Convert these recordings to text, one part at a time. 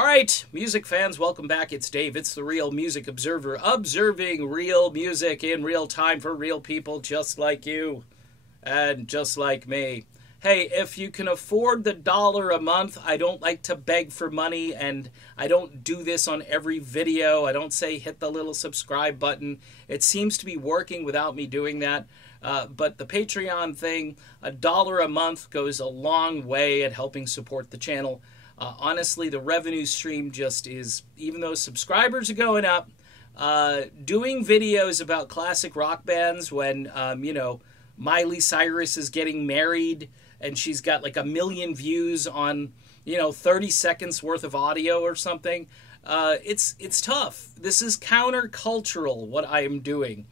All right, music fans, welcome back. It's Dave. It's the Real Music Observer, observing real music in real time for real people just like you and just like me. Hey, if you can afford the $1 a month, I don't like to beg for money, and I don't do this on every video. I don't say hit the little subscribe button. It seems to be working without me doing that. But the Patreon thing, $1 a month goes a long way at helping support the channel. Honestly, the revenue stream just is, even though subscribers are going up, doing videos about classic rock bands when, Miley Cyrus is getting married and she's got like 1 million views on, 30 seconds worth of audio or something. It's tough. This is countercultural, what I am doing.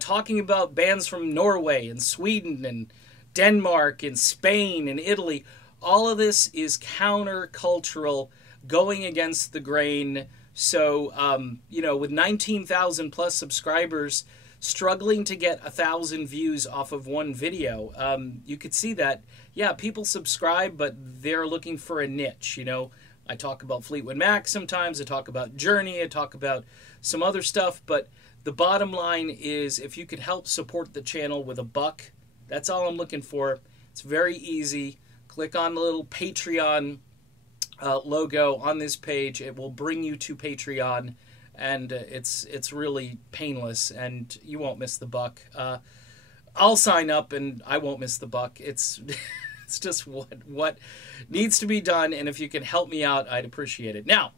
Talking about bands from Norway and Sweden and Denmark and Spain and Italy. All of this is countercultural, going against the grain. So, with 19,000 plus subscribers, struggling to get 1,000 views off of one video, you could see that, yeah, people subscribe, but they're looking for a niche. I talk about Fleetwood Mac sometimes, I talk about Journey, I talk about some other stuff, but the bottom line is if you could help support the channel with $1, that's all I'm looking for. It's very easy. Click on the little Patreon logo on this page. It will bring you to Patreon, and it's really painless, and you won't miss the buck. I'll sign up, and I won't miss the buck. It's it's just what needs to be done, and if you can help me out, I'd appreciate it. Now,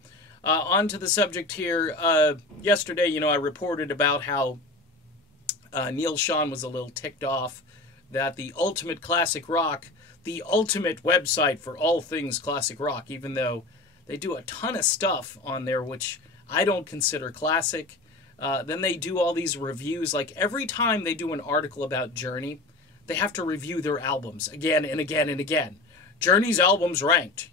on to the subject here. Yesterday, I reported about how Neil Sean was a little ticked off that the Ultimate Classic Rock, the ultimate website for all things classic rock, even though they do a ton of stuff on there which I don't consider classic. Then they do all these reviews. Like every time they do an article about Journey, they have to review their albums again and again and again. Journey's albums ranked,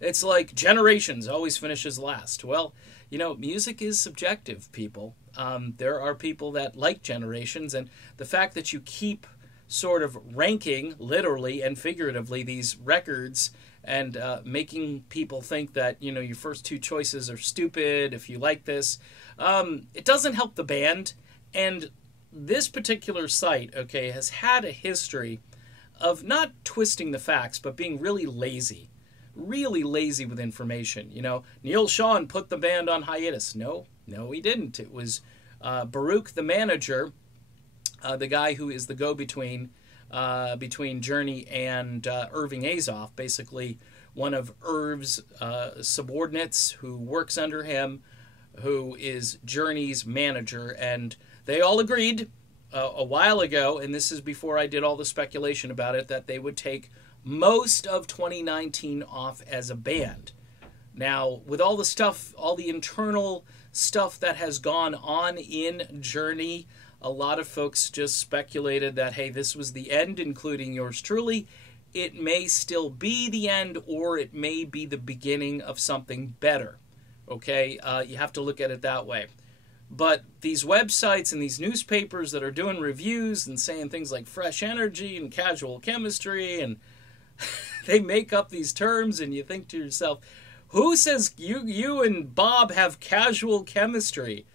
It's like Generations always finishes last. Well, music is subjective, people. There are people that like Generations, and the fact that you keep sort of ranking, literally and figuratively, these records and making people think that, your first two choices are stupid if you like this. It doesn't help the band. And this particular site, okay, has had a history of not twisting the facts, but being really lazy with information. Neil Sean put the band on hiatus. No, he didn't. It was Baruch, the manager, the guy who is the go-between between Journey and Irving Azoff, basically one of Irv's subordinates who works under him, who is Journey's manager. And they all agreed a while ago, and this is before I did all the speculation about it, that they would take most of 2019 off as a band. Now, with all the stuff, all the internal stuff that has gone on in Journey, a lot of folks just speculated that, hey, this was the end, including yours truly. It may still be the end, or it may be the beginning of something better. Okay? You have to look at it that way. But these websites and these newspapers that are doing reviews and saying things like fresh energy and casual chemistry, and they make up these terms, and you think to yourself, who says you and Bob have casual chemistry?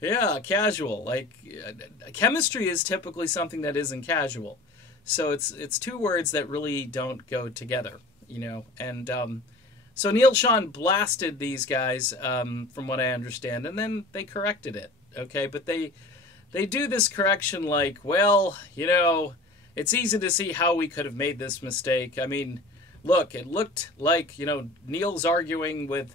Yeah, casual. Like, chemistry is typically something that isn't casual. So it's two words that really don't go together, And so Neil Sean blasted these guys, from what I understand, and then they corrected it, okay? But they do this correction like, well, it's easy to see how we could have made this mistake. I mean, look, it looked like, Neil's arguing with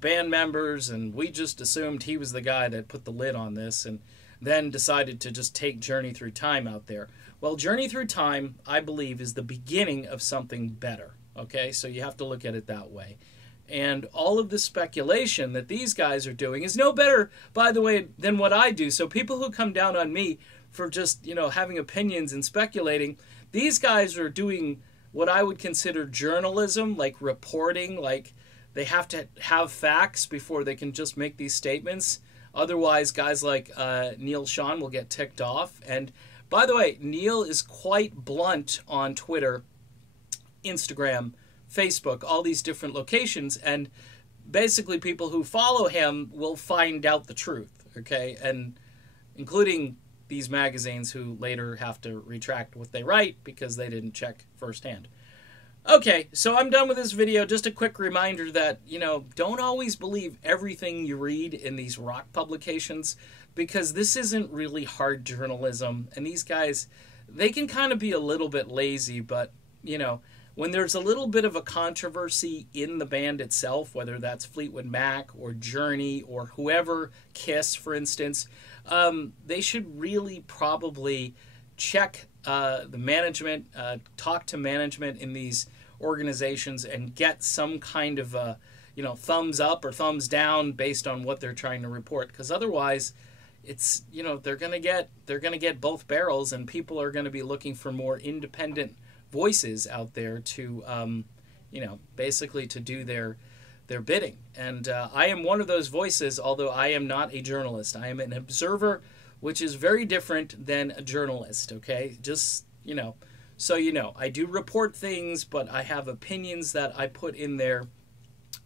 band members, and we just assumed he was the guy that put the lid on this and then decided to just take Journey Through Time out there. Well, Journey Through Time, I believe, is the beginning of something better, okay? So you have to look at it that way. And all of the speculation that these guys are doing is no better, by the way, than what I do. So people who come down on me for just, having opinions and speculating, these guys are doing what I would consider journalism, like reporting, like they have to have facts before they can just make these statements. Otherwise, guys like Neil Sean will get ticked off. And by the way, Neil is quite blunt on Twitter, Instagram, Facebook, all these different locations. And basically people who follow him will find out the truth, okay? And including these magazines who later have to retract what they write because they didn't check firsthand. Okay, so I'm done with this video. Just a quick reminder that, don't always believe everything you read in these rock publications, because this isn't really hard journalism. And these guys, they can kind of be a little bit lazy, but, when there's a little bit of a controversy in the band itself, whether that's Fleetwood Mac or Journey or whoever, Kiss, for instance, they should really probably check the management, talk to management in these organizations and get some kind of thumbs up or thumbs down based on what they're trying to report, because otherwise it's they're going to get both barrels, and people are going to be looking for more independent voices out there to basically to do their bidding. And I am one of those voices, although I am not a journalist. I am an observer, which is very different than a journalist, okay? Just, so I do report things, but I have opinions that I put in there.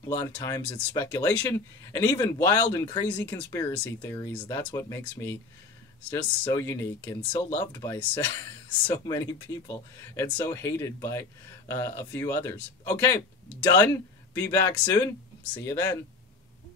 A lot of times it's speculation and even wild and crazy conspiracy theories. That's what makes me just so unique and so loved by so many people and so hated by a few others. Okay, done. Be back soon. See you then.